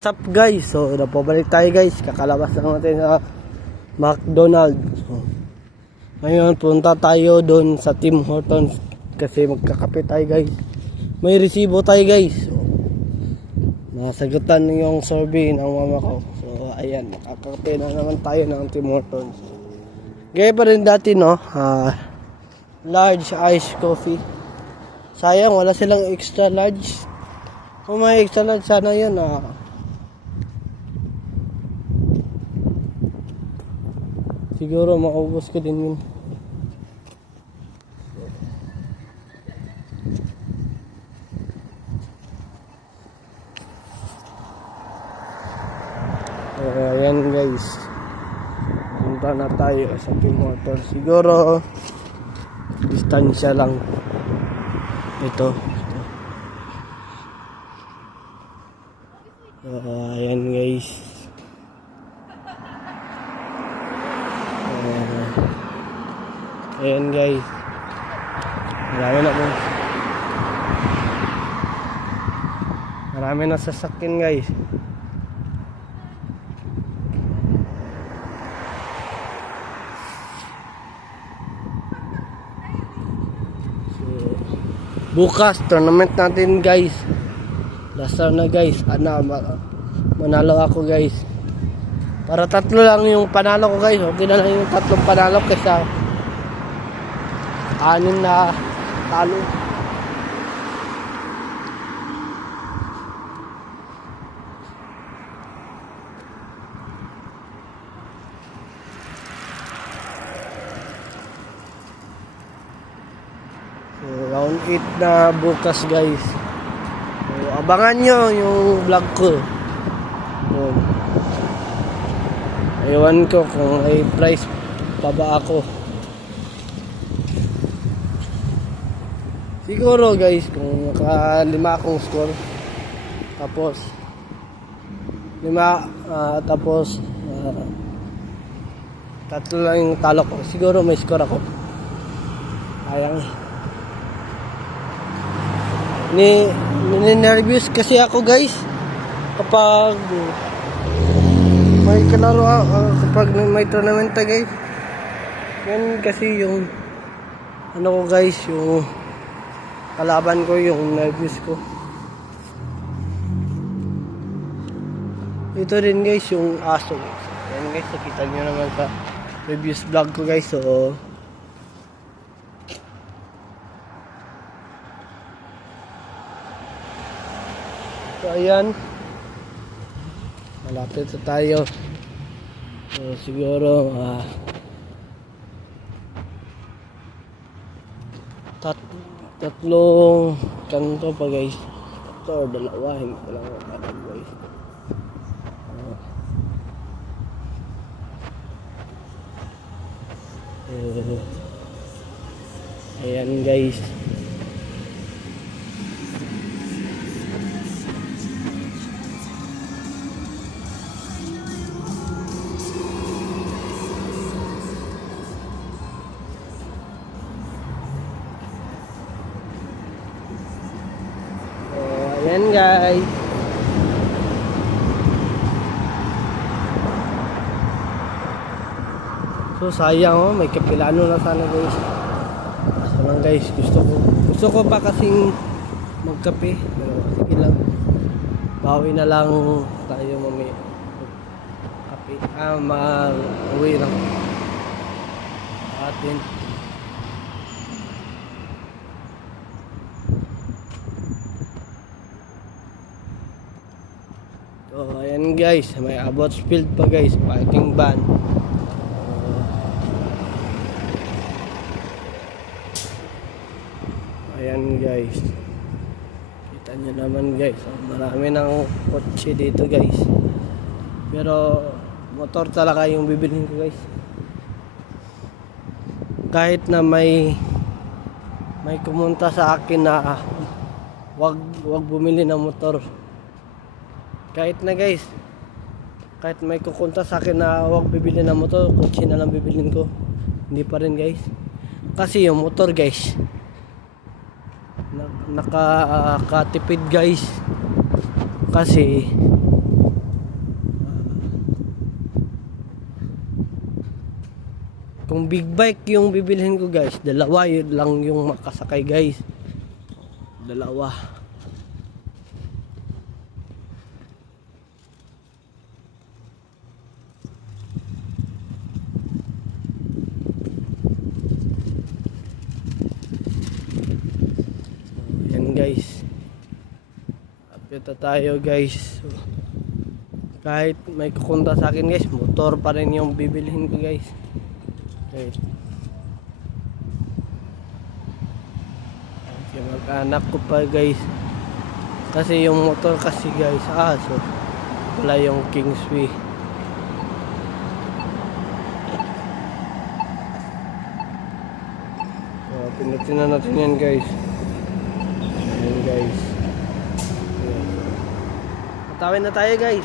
What's up guys? So napabalik tayo guys. Kakalabas lang natin sa McDonald's. So, ngayon punta tayo doon sa Tim Hortons kasi magkakape tayo guys. May resibo tayo guys. So, nasagutan yung survey ng mama ko. So ayan, makakape na naman tayo ng Tim Hortons. Gaya pa rin dati no, large iced coffee. Sayang wala silang extra large. Kung may extra large sana yun siguro maubos ko din yun. Ayan guys. Punta na tayo sa Tim Hortons. Siguro distansya lang. Ito. Ayan guys. Ayan guys. Marami na sasakyan guys. So, bukas tournament natin guys. Last round na guys. Manalo ako guys. Para tatlo lang yung panalo ko guys. Okay na lang yung tatlong panalo kaysa 6 na talo. So, round 8 na bukas guys. So, abangan nyo yung vlog ko. So, ewan ko kung may price pa ba ako. Siguro guys, kung naka 5 akong score, tapos 3 lang yung talo ko, siguro may score ako. Sayang. Nervous kasi ako guys kapag may kalaro, kapag may tournament guys. Yan kasi yung ano ko guys, yung kalaban ko, yung nervous ko. Ito rin guys yung aso. Yan guys, nakita nyo naman sa previous vlog ko guys. So ayan, malapit na tayo. So siguro tatlong kanto pa guys. Tatlo o 2, hindi ko lang alam guys. Ayan guys. Ayan guys. So sayang may kapilano na sana guys. Basta lang guys, gusto ko pa kasing magkape, pero sige lang. Bawi na lang tayo mamaya. Kape. Mag-uwi lang atin. So ayan guys, may about field pa guys, parking ban. Ayan guys, kita nyo naman guys, marami ng kotse dito guys, pero motor talaga yung bibilhin ko guys. Kahit na may kumunta sa akin na wag bumili ng motor, kahit na guys, kahit may kukunta sa akin na wag bibili ng motor, kotse na lang bibilhin ko, hindi pa rin guys. Kasi yung motor guys, nakatipid guys, kasi Kung big bike yung bibilhin ko guys, dalawa yun lang yung makasakay guys. Dalawa. Yan guys. Apita tayo guys. Kahit may kukunta sa akin guys, motor pa rin yung bibilhin ko guys. Okay. Yung mag-anak ko pa guys. Kasi yung motor kasi guys, so wala yung Kingsway. So, pinutin na natin yan guys. Ayan guys. Ayan. Matawin na tayo guys.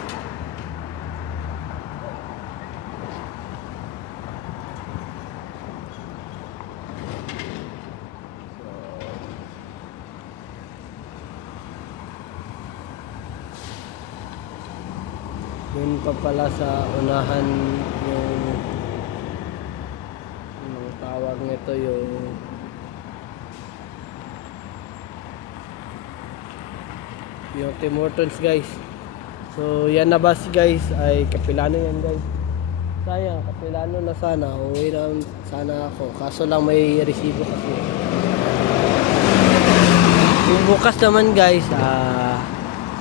Yun pa pala sa unahan yung tawag nito yung Tim Hortons guys. So yan na bus guys, ay Kapilano yan guys. Sayang, Kapilano na sana, uwi na sana ako, kaso lang may resibo kasi. Yung bukas naman guys,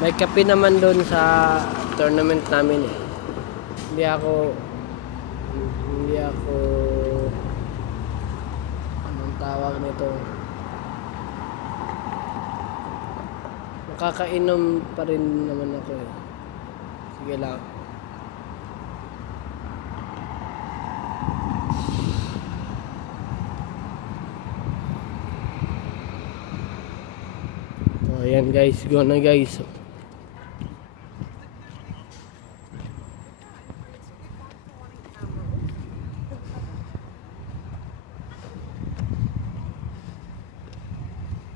may kape naman doon sa tournament namin eh. Hindi ako anong tawag nito, makakainom pa rin naman ako eh. Sige lang. So ayan guys, go na guys.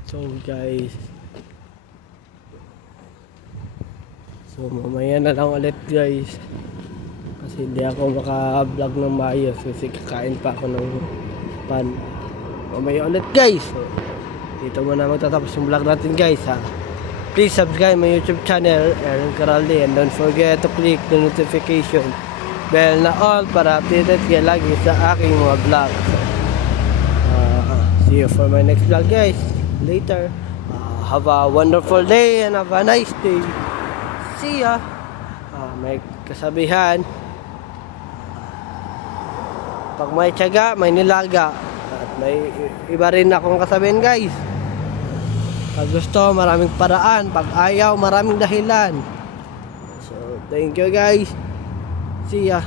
So guys, so mamaya na lang ulit guys, kasi hindi ako maka-vlog ng maayos kasi kakain pa ako ng pan. Mamaya ulit guys. So, dito muna magtatapos yung vlog natin guys ha. Please subscribe my YouTube channel, Aaron Caralde, and don't forget to click the notification bell na all para updated kayo lagi sa aking mga vlog. See you for my next vlog guys. Later. Have a wonderful day and have a nice day. See ya. May kasabihan, pag may tiyaga, may nilaga. At may iba rin akong kasabihan guys. Pag gusto, maraming paraan. Pag ayaw, maraming dahilan. So, thank you guys. See ya.